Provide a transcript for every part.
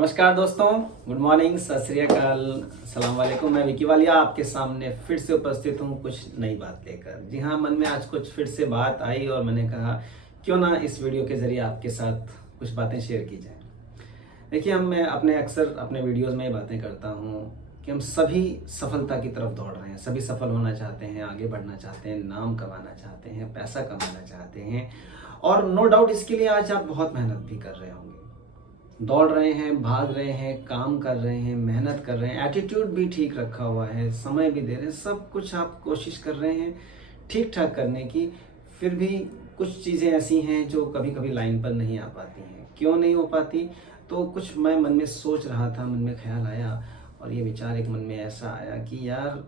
नमस्कार दोस्तों, good morning, सत श्री अकाल, अस्सलाम वालेकुम। मैं विकी वालिया आपके सामने फिर से उपस्थित हूँ कुछ नई बात लेकर। जी हाँ, मन में आज कुछ फिर से बात आई और मैंने कहा क्यों ना इस वीडियो के जरिए आपके साथ कुछ बातें शेयर की जाए। देखिए, मैं अक्सर अपने वीडियोस में ये बातें करता हूँ कि हम सभी सफलता की तरफ दौड़ रहे हैं, सभी सफल होना चाहते हैं, आगे बढ़ना चाहते हैं, नाम कमाना चाहते हैं, पैसा कमाना चाहते हैं और नो डाउट इसके लिए आज आप बहुत मेहनत भी कर रहे होंगे, दौड़ रहे हैं, भाग रहे हैं, काम कर रहे हैं, मेहनत कर रहे हैं, एटीट्यूड भी ठीक रखा हुआ है, समय भी दे रहे हैं, सब कुछ आप कोशिश कर रहे हैं ठीक ठाक करने की। फिर भी कुछ चीज़ें ऐसी हैं जो कभी कभी लाइन पर नहीं आ पाती हैं। क्यों नहीं हो पाती? तो कुछ मैं मन में सोच रहा था, मन में ख्याल आया और ये विचार एक मन में ऐसा आया कि यार,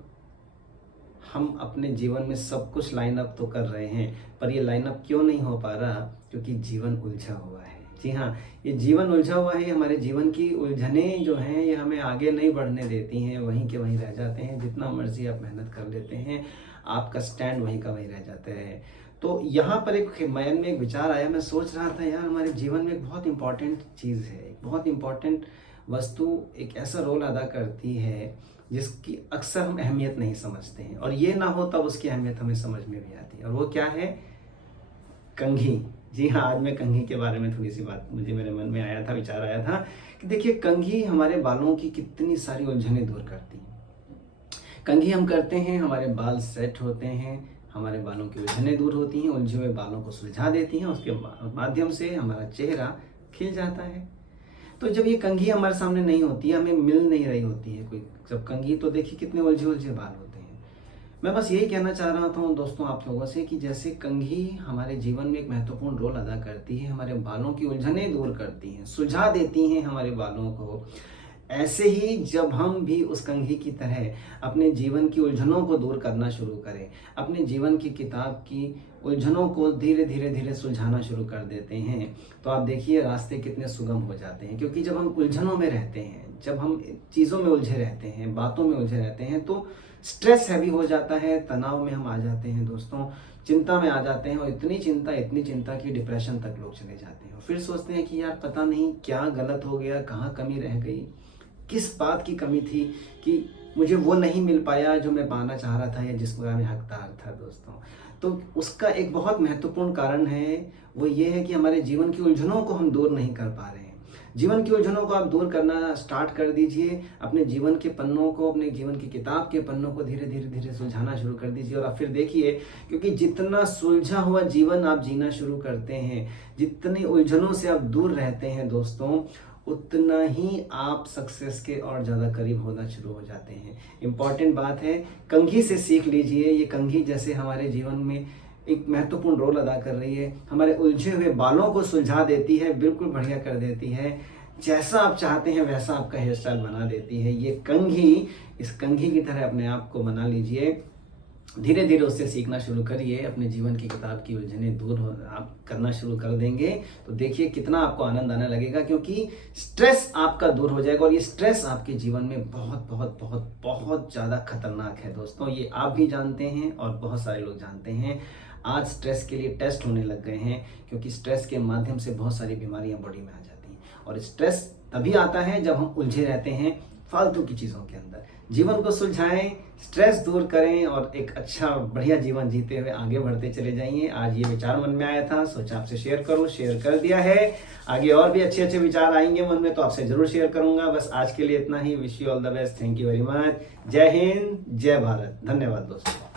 हम अपने जीवन में सब कुछ लाइन अप तो कर रहे हैं, पर ये लाइन अप क्यों नहीं हो पा रहा? क्योंकि जीवन उलझा हुआ है। जी हाँ, ये जीवन उलझा हुआ है। हमारे जीवन की उलझने जो हैं ये हमें आगे नहीं बढ़ने देती हैं, वहीं के वहीं रह जाते हैं। जितना मर्जी आप मेहनत कर लेते हैं, आपका स्टैंड वहीं का वहीं रह जाता है। तो यहाँ पर एक मन में एक विचार आया, मैं सोच रहा था यार, हमारे जीवन में एक बहुत इंपॉर्टेंट चीज़ है, एक बहुत इंपॉर्टेंट वस्तु एक ऐसा रोल अदा करती है जिसकी अक्सर हम अहमियत नहीं समझते हैं, और ये ना हो तब उसकी अहमियत हमें समझ में भी आती है। और वो क्या है? कंघी। जी हाँ, आज मैं कंघी के बारे में थोड़ी सी बात मेरे मन में आया था, विचार आया था कि देखिए, कंघी हमारे बालों की कितनी सारी उलझनें दूर करती है। कंघी हम करते हैं, हमारे बाल सेट होते हैं, हमारे बालों की उलझनें दूर होती हैं, उलझे हुए बालों को सुलझा देती हैं, उसके माध्यम से हमारा चेहरा खिल जाता है। तो जब ये कंघी हमारे सामने नहीं होती है, हमें मिल नहीं रही होती है कोई जब कंघी, तो देखिए कितने उलझे उलझे बाल होते हैं। मैं बस यही कहना चाह रहा था दोस्तों आप लोगों से कि जैसे कंघी हमारे जीवन में एक महत्वपूर्ण रोल अदा करती है, हमारे बालों की उलझनें दूर करती हैं, सुलझा देती हैं हमारे बालों को, ऐसे ही जब हम भी उस कंघी की तरह अपने जीवन की उलझनों को दूर करना शुरू करें, अपने जीवन की किताब की उलझनों को धीरे धीरे धीरे सुलझाना शुरू कर देते हैं, तो आप देखिए रास्ते कितने सुगम हो जाते हैं। क्योंकि जब हम उलझनों में रहते हैं, जब हम चीज़ों में उलझे रहते हैं, बातों में उलझे रहते हैं, तो स्ट्रेस हैवी हो जाता है, तनाव में हम आ जाते हैं दोस्तों, चिंता में आ जाते हैं, और इतनी चिंता कि डिप्रेशन तक लोग चले जाते हैं। और फिर सोचते हैं कि यार, पता नहीं क्या गलत हो गया, कहाँ कमी रह गई, किस बात की कमी थी कि मुझे वो नहीं मिल पाया जो मैं पाना चाह रहा था या जिसका मैं हकदार था दोस्तों। तो उसका एक बहुत महत्वपूर्ण कारण है, वो ये है कि हमारे जीवन की उलझनों को हम दूर नहीं कर पा रहे हैं। जीवन की उलझनों को आप दूर करना स्टार्ट कर दीजिए, अपने जीवन के पन्नों को, अपने जीवन की किताब के पन्नों को धीरे धीरे धीरे सुलझाना शुरू कर दीजिए। और आप फिर देखिए, क्योंकि जितना सुलझा हुआ जीवन आप जीना शुरू करते हैं, जितनी उलझनों से आप दूर रहते हैं दोस्तों, उतना ही आप सक्सेस के और ज़्यादा करीब होना शुरू हो जाते हैं। इम्पॉर्टेंट बात है, कंघी से सीख लीजिए। ये कंघी जैसे हमारे जीवन में एक महत्वपूर्ण रोल अदा कर रही है, हमारे उलझे हुए बालों को सुलझा देती है, बिल्कुल बढ़िया कर देती है, जैसा आप चाहते हैं वैसा आपका हेयर स्टाइल बना देती है ये कंघी। इस कंघी की तरह अपने आप को बना लीजिए, धीरे धीरे उससे सीखना शुरू करिए, अपने जीवन की किताब की उलझनें दूर आप करना शुरू कर देंगे तो देखिए कितना आपको आनंद आने लगेगा, क्योंकि स्ट्रेस आपका दूर हो जाएगा। और ये स्ट्रेस आपके जीवन में बहुत बहुत बहुत बहुत ज़्यादा खतरनाक है दोस्तों, ये आप भी जानते हैं और बहुत सारे लोग जानते हैं। आज स्ट्रेस के लिए टेस्ट होने लग गए हैं, क्योंकि स्ट्रेस के माध्यम से बहुत सारी बीमारियां बॉडी में आ जाती हैं। और स्ट्रेस तभी आता है जब हम उलझे रहते हैं फालतू की चीज़ों के अंदर। जीवन को सुलझाएं, स्ट्रेस दूर करें और एक अच्छा बढ़िया जीवन जीते हुए आगे बढ़ते चले जाइए। आज ये विचार मन में आया था, सोचा आपसे शेयर करूं, शेयर कर दिया है। आगे और भी अच्छे अच्छे विचार आएंगे मन में तो आपसे जरूर शेयर करूंगा। बस आज के लिए इतना ही। Wish you all the best, thank you very much. जय हिंद, जय भारत, धन्यवाद दोस्तों।